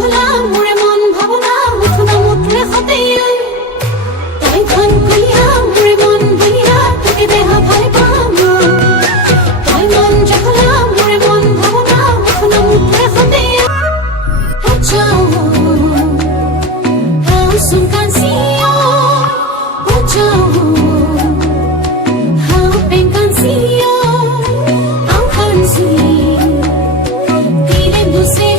জখলা মোরে মন ভাবনা মুঠনা মুঠলে হতে তাই ধন কইয়া মোরে মন বইয়া তোকে দেহা ভাই পামা তাই মন জখলা মোরে মন ভাবনা মুঠনা মুঠলে হতে যাও sun canción যাও pen canción ang canción tiren dulce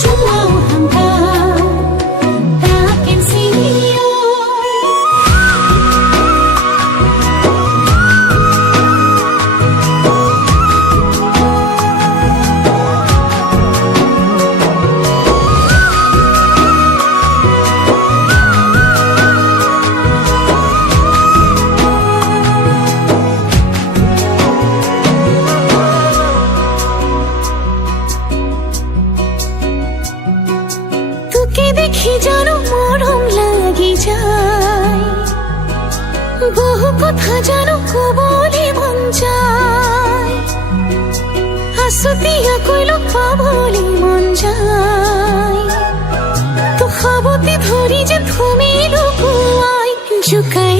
chuao hangka ta canción দেখি যেন মরম লাগি যায় বহু কথা যেন কবলে মন যায় হাসতিয়া কইল পাবলি মন যায় তো খাবতে ধরি যে তুমি লুকুয়াই জুকাই